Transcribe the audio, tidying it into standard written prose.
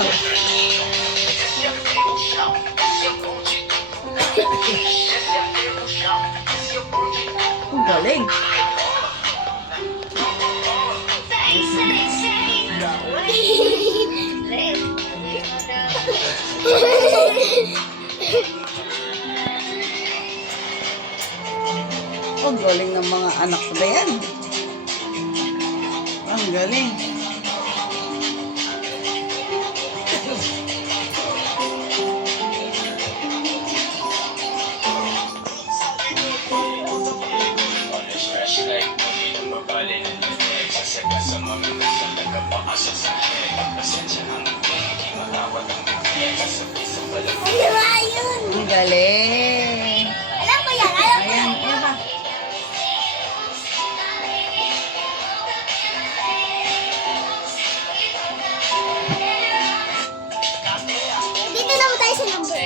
ah. Ang galing. Ang galing ng mga anak ko na yan. Ang galing. Ang galing. Alam ko yan, alam ko Ayan, yan. Eva. Dito naman tayo sa number